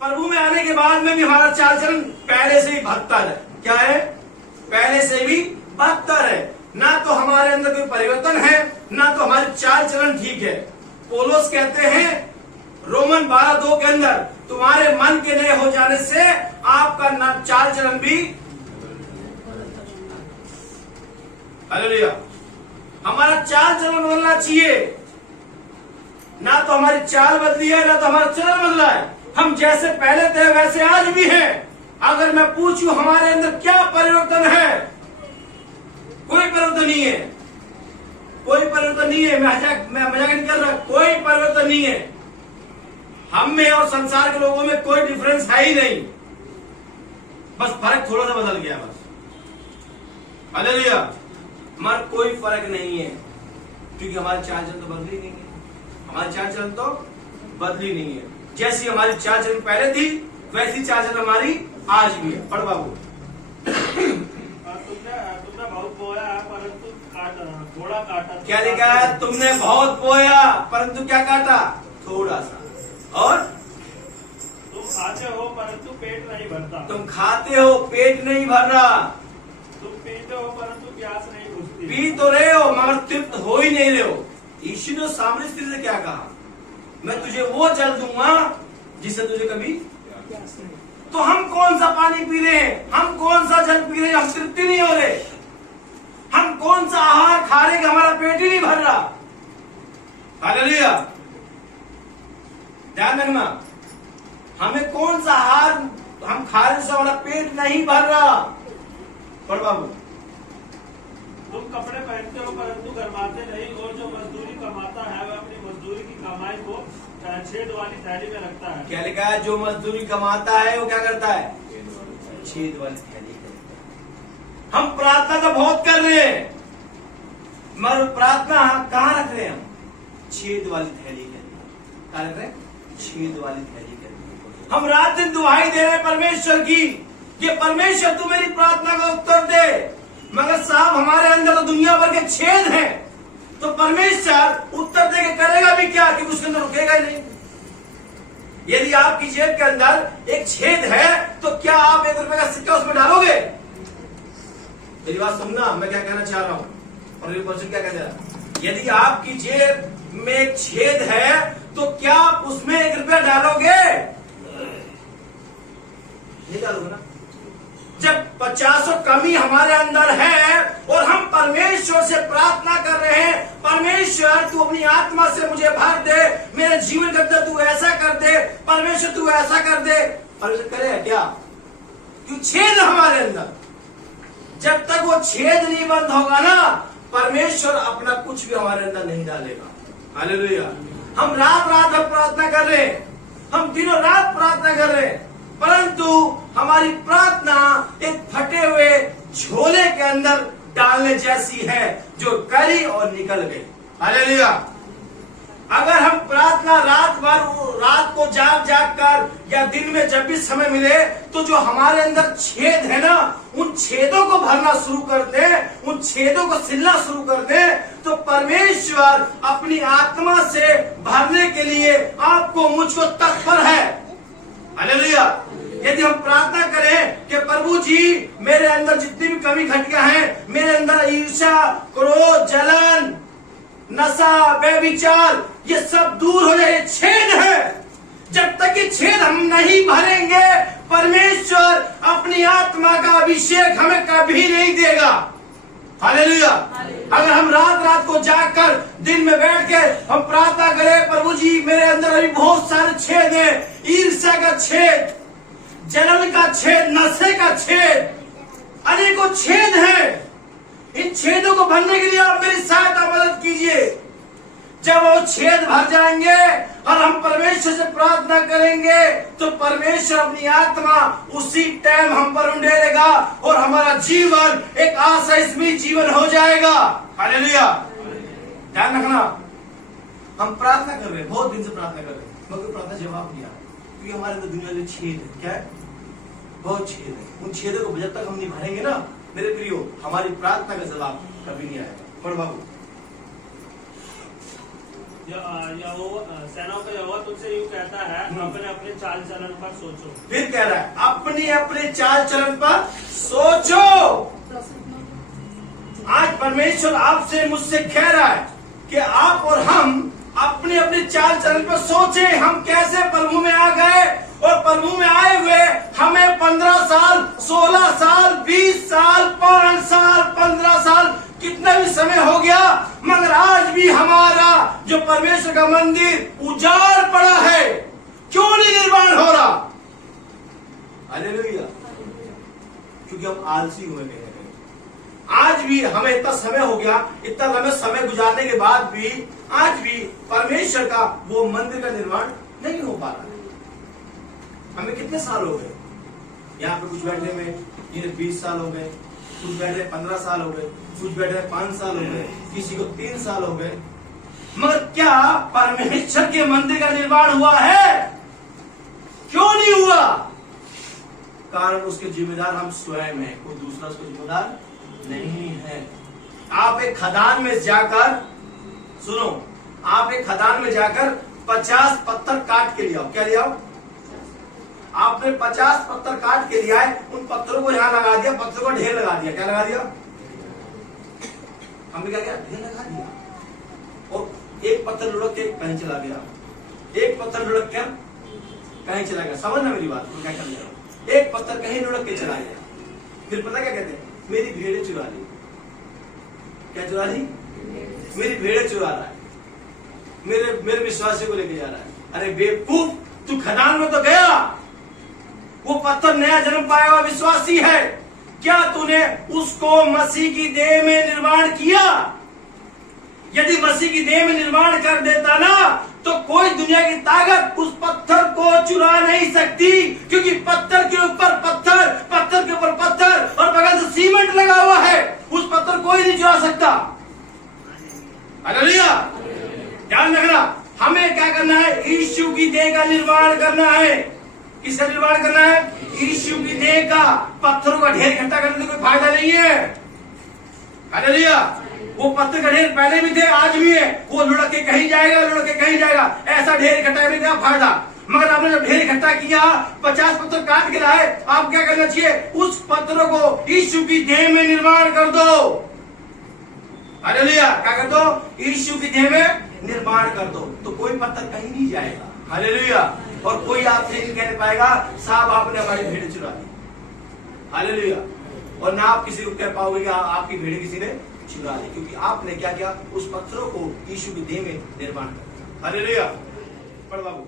प्रभु में आने के बाद में भी हमारा चाल चलन पहले से ही बदतर है। क्या है? पहले से भी बदतर है। ना तो हमारे अंदर कोई परिवर्तन है, ना तो हमारी चाल चलन ठीक है। पौलुस कहते हैं रोमन 12:2 के अंदर, तुम्हारे मन के नए हो जाने से आपका चाल चलन भी, हालेलुया, हमारा चाल चलन बदलना चाहिए। ना तो हमारी चाल बदली है, ना तो हमारा चलन बदला है। हम जैसे पहले थे वैसे आज भी हैं। अगर मैं पूछूं हमारे अंदर क्या परिवर्तन है, कोई परिवर्तन नहीं है। कोई परिवर्तन नहीं है। मैं मजाक नहीं कर रहा, कोई परिवर्तन नहीं है। हम में और संसार के लोगों में कोई डिफरेंस है ही नहीं, बस फर्क थोड़ा सा बदल गया बस। हालेलुया, हमारा कोई फर्क नहीं है, क्योंकि हमारी चाल चलन तो बदली नहीं है। हमारी चाल चलन तो बदली नहीं है। जैसी हमारी चाल चलन पहले थी वैसी चाल चलन हमारी आज भी है। पढ़ बाबू। तुमने बहुत बोया परंतु थोड़ा काटा। क्या लिखा है? तुमने बहुत बोया परंतु क्या काटा? थोड़ा सा। और तुम खाते हो परंतु पेट नहीं भरता। तुम खाते हो, पेट नहीं भर रहा। तुम पीते हो परंतु प्यास नहीं बुझती। पी तो रहे हो मगर तृप्त हो ही नहीं रहे हो। यीशु ने सामने स्त्री से क्या कहा? मैं तुझे वो जल दूंगा जिससे तुझे कभी प्यास नहीं। तो हम कौन सा पानी पी रहे हैं? हम कौन सा जल पी रहे हैं? हम तृप्ति नहीं हो रहे। हम कौन सा आहार खा रहे हैं कि हमारा पेट ही नहीं भर रहा? हालेलुया, ध्यान रखना। हमें कौन सा आहार हम खा रहे से हमारा पेट नहीं भर रहा। पढ़ बाबू। तुम कपड़े पहनते हो परंतु गरमाते नहीं, और जो मजदूरी कमाता है वह अपनी मजदूरी की कमाई को छेद वाली थैली में रखता है। क्या लिखा है? जो मजदूरी कमाता है वो क्या करता है? छेद वाली थैली में। हम प्रार्थना तो बहुत कर रहे हैं मगर प्रार्थना कहाँ रख रहे हैं? हम छेद वाली थैली के अंदर। क्या रख रहे हैं? छेद वाली थैली के अंदर। हम रात दिन दुहाई दे रहे हैं परमेश्वर की, ये परमेश्वर तू मेरी प्रार्थना का उत्तर दे, मगर साहब हमारे अंदर तो दुनिया भर के छेद हैं। तो परमेश्वर उत्तर देके करेगा भी क्या? कि उसके अंदर रुकेगा ही नहीं। यदि आपकी जेब के अंदर एक छेद है तो क्या आप 1 रुपए का सिक्का उसमें डालोगे? मेरी बात सुनना, मैं क्या कहना चाह रहा हूं और ये पर्सन क्या कहते हैं। यदि आपकी जेब में एक छेद है तो क्या आप उसमें 1 रुपया डालोगे? नहीं डालोगे ना। जब 50 कमी हमारे अंदर है और हम परमेश्वर से प्रार्थना कर रहे हैं, परमेश्वर तू अपनी आत्मा से मुझे भर दे, मेरे जीवन के अंदर तू ऐसा कर दे, परमेश्वर तू ऐसा कर दे, परमेश्वर करेगा क्या? क्यों? छेद हमारे अंदर। जब तक वो छेद नहीं बंद होगा ना, परमेश्वर अपना कुछ भी हमारे अंदर नहीं डालेगा। हालेलुया। हम रात रात भर प्रार्थना कर रहे हैं, हम दिनों रात प्रार्थना कर रहे हैं, परंतु हमारी प्रार्थना एक फटे हुए झोले के अंदर डालने जैसी है जो करी और निकल गई। हालेलुया। अगर हम प्रार्थना रात को जाग कर या दिन में जब भी समय मिले तो जो हमारे अंदर छेद है ना, उन छेदों को भरना शुरू कर दे, उन छेदों को सिलना शुरू कर दे, तो परमेश्वर अपनी आत्मा से भरने के लिए आपको मुझको तत्पर है। हालेलुया। यदि हम प्रार्थना करें कि प्रभु जी मेरे अंदर जितनी भी कमी घटिया है, मेरे अंदर ईर्ष्या, क्रोध, जलन, नशा, व्यभिचार, ये सब दूर हो जाए, छेद है। जब तक ये छेद हम नहीं भरेंगे, परमेश्वर अपनी आत्मा का अभिषेक हमें कभी नहीं देगा। हालेलुया। अगर हम रात रात को जागकर दिन में बैठ के हम प्रार्थना करें, प्रभु जी मेरे अंदर अभी बहुत सारे छेद है, ईर्ष्या का छेद, जलन का छेद, नशे का छेद, अनेकों छेद हैं। इन छेदों को भरने के लिए आप मेरी सहायता मदद कीजिए। जब वो छेद भर जाएंगे और हम परमेश्वर से प्रार्थना करेंगे तो परमेश्वर अपनी आत्मा उसी टाइम हम पर उंडेलेगा और हमारा जीवन एक आशास्मय जीवन हो जाएगा। हालेलुया। ध्यान रखना, हम प्रार्थना कर रहे हैं, बहुत दिन से प्रार्थना कर रहे हैं, मगर प्रार्थना जवाब दिया, क्योंकि हमारे अंदर दुनिया में छेद है। क्या है? बहुत छेद है। उन छेदों को जब तक हम नहीं भरेंगे ना मेरे प्रियो, हमारी प्रार्थना का जवाब कभी नहीं आएगा। पढ़ बाबू। सेनाओं का यहोवा तुमसे यूं कहता है, अपने अपने चाल चलन पर सोचो। फिर कह रहा है अपने अपने चाल चलन पर सोचो। आज परमेश्वर आपसे मुझसे कह रहा है कि आप और हम अपने अपने चाल चलन पर सोचे, हम कैसे प्रभु में आ गए, और प्रभु में आए हुए हमें 15 साल, 16 साल, 20 साल, 5 साल, 15 साल, कितना भी समय हो गया, मगर आज भी हमारा जो परमेश्वर का मंदिर उजाड़ पड़ा है। क्यों नहीं निर्माण हो रहा? हालेलुया। क्योंकि हम आलसी हुए हैं। आज भी हमें इतना समय हो गया, इतना लंबे समय गुजारने के बाद भी आज भी परमेश्वर का वो मंदिर का निर्माण नहीं हो पा रहा है। हमें कितने साल हो गए यहाँ पे, कुछ बैठने में जिन्हें 20 साल हो गए, कुछ बैठे 15 साल हो गए, कुछ बैठे 5 साल हो गए, किसी को 3 साल हो गए, मगर क्या परमेश्वर के मंदिर का निर्माण हुआ है? क्यों नहीं हुआ? कारण उसके जिम्मेदार हम स्वयं हैं, कोई दूसरा उसका जिम्मेदार नहीं है। आप एक खदान में जाकर सुनो, आप एक खदान में जाकर 50 पत्थर काट के ले आओ। क्या ले आओ? आपने 50 पत्थर काट के लिया है, उन पत्थरों को यहां लगा दिया, पत्थरों को ढेर लगा दिया। क्या लगा दिया? हमने क्या किया? ढेर लगा दिया। और एक पत्थर लुढ़क के कहीं चला गया, एक पत्थर लुढ़क के कहीं चला गया। समझना मेरी बात, मैं क्या कर रहा हूं? एक पत्थर कहीं लुढ़क के चला गया, फिर पता क्या कहते हैं? मेरी भेड़ें चुरा ली। क्या चुरा ली? मेरी भेड़ें चुरा रहा है, मेरे विश्वासी को लेके जा रहा है। अरे बेवकूफ, तू खदान में तो गया, वो पत्थर नया जन्म पाया हुआ विश्वासी है, क्या तूने उसको मसीह की देह में निर्माण किया? यदि मसीह की देह में निर्माण कर देता ना, तो कोई दुनिया की ताकत उस पत्थर को चुरा नहीं सकती, क्योंकि पत्थर के ऊपर पत्थर, पत्थर के ऊपर पत्थर, और बगल से सीमेंट लगा हुआ है। उस पत्थर कोई नहीं चुरा सकता। हालेलुया। ध्यान रखना, हमें क्या करना है? यीशु की देह का निर्माण करना है। किसका निर्माण करना है? यीशु की देह का। पत्थरों का ढेर इकट्ठा करने से कोई फायदा नहीं है। हालेलुया। वो पत्थर का ढेर पहले भी थे, आज भी है, वो लुढ़क के कहीं जाएगा, लुढ़क के कहीं जाएगा। ऐसा ढेर इकट्ठा करने का फायदा? मगर आपने जब ढेर इकट्ठा किया, 50 पत्थर काट के लाए, आप क्या करना चाहिए? उस पत्थरों को यीशु की देह में निर्माण कर दो। हालेलुया। क्या कर दो? यीशु की देह में निर्माण कर दो, तो कोई पत्थर कहीं नहीं जाएगा। हालेलुया। और कोई आपसे नहीं कहने पाएगा साहब आपने हमारी भेड़ चुरा ली। हालेलुया। और ना आप किसी को कह पाओगे कि आपकी भेड़ किसी ने चुरा ली, क्योंकि आपने क्या किया? उस पत्थरों को यीशु की देह में निर्माण कर दिया। हालेलुया। पढ़ बाबू।